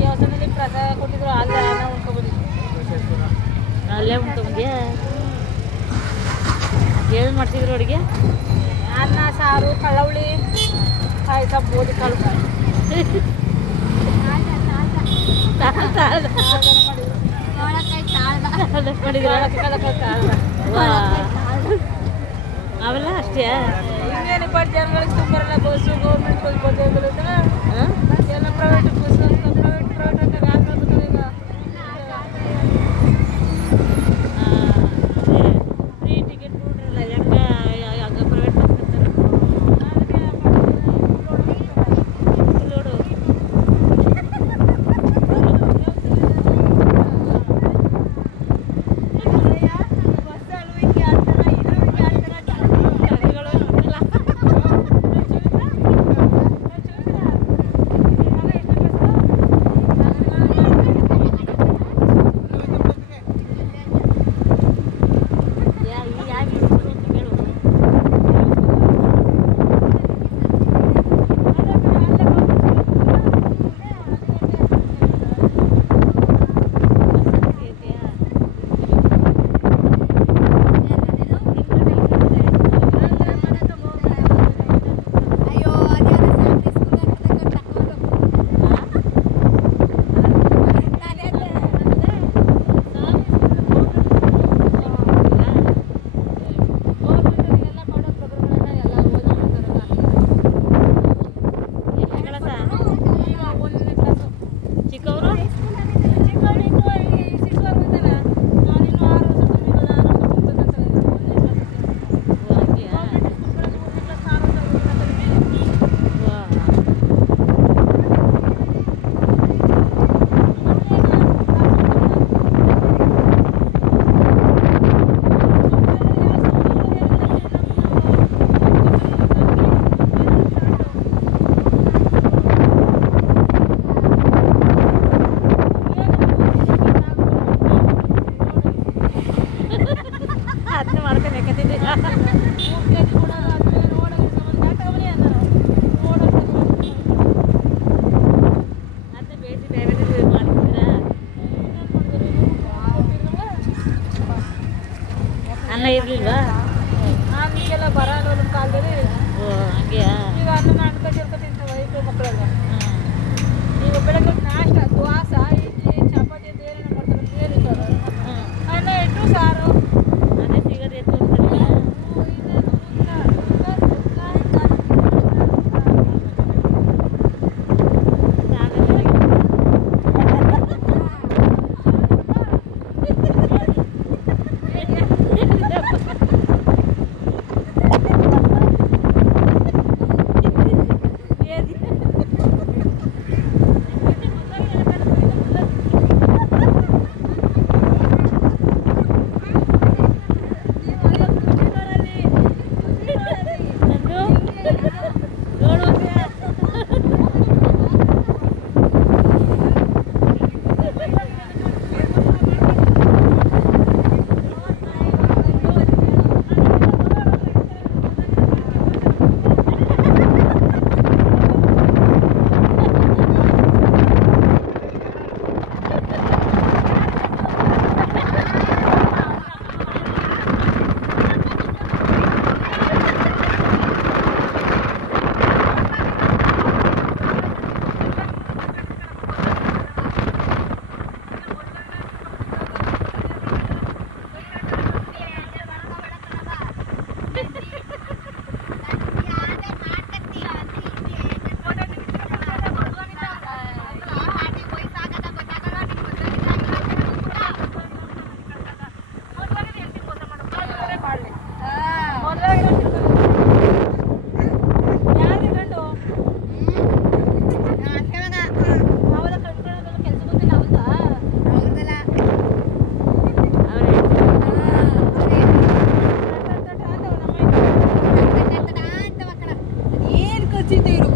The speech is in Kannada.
ದೇವಸ್ಥಾನದಲ್ಲಿ ಪ್ರಸಾದ ಕೊಟ್ಟಿದ್ರು, ಅಲ್ಲೇ ಅನ್ನ ಉಣ್ಕೊಬೋದು. ಅಲ್ಲೇ ಉಣ್ಕೊಂಬಂದ್ಯಾ? ಏನು ಮಾಡ್ತಿದ್ರು ಅಡುಗೆ? ಅನ್ನ ಸಾರು, ಕಳ್ಳವಳಿ, ಪಾಯಸ, ಬೋದಿ ಕಾಳು ಮಾಡಿದ್ರು. ಅವೆಲ್ಲ ಅಷ್ಟೇ. ಇನ್ನೇನು ಬಟ್ ಜನಗಳಿಗೆ ತುಂಬರಲ್ಲ, ಬಸ್ಸು ಗೌರ್ಮೆಂಟ್ ಬಸ್ ಬರುತ್ತೆ, ಎಲ್ಲ ಪ್ರೈವೇಟ್ ಬಸ್ ಪ್ರೈವೇಟ್ ಅಂತ ಹಾಕ್ಬೇಕು ಈಗ. ಫ್ರೀ ಟಿಕೆಟ್ ಕೊಡ್ರಲ್ಲ, ಹೆಂಗೆ ಪ್ರೈವೇಟ್ ಬಸ್ ಲೋಡು. ಅದನ್ನ ಮಾಡ್ಕೊಂಡು ಯಾಕಂತಿದ್ದೆ ಅದನ್ನ ಬೇಯಿಸಿ ಬೇರೆ ಮಾಡಿದ್ದೀರಾ? ಅನ್ನ ಇರಲಿಲ್ವಾ? ಈಗೆಲ್ಲ ಬರಲ್ಲ ನಮ್ಮ ಕಾಲದಲ್ಲಿ. ಓ ಹಂಗೆ. ಈಗ ಅನ್ನ ಅನ್ಕೊಂಡು ತಿಂತಾವೆ ಐದು ಮಕ್ಕಳೆಲ್ಲ. ಈಗ ಬೆಳಗ್ಗೆ ನಾಷ್ಟ ದ್ವಾಸ, ಇಡ್ಲಿ, ಚಪಾತಿ ಅಂತ ಏನೇನು ಮಾಡ್ತಾರೆ ಏನಿರ್ತಾರೆ. ಅನ್ನ ಇಟ್ಟು ಸಾರು ಅದೇ ಸಿಗೋದೇ ತೋರಿಸಲಿಲ್ಲ. City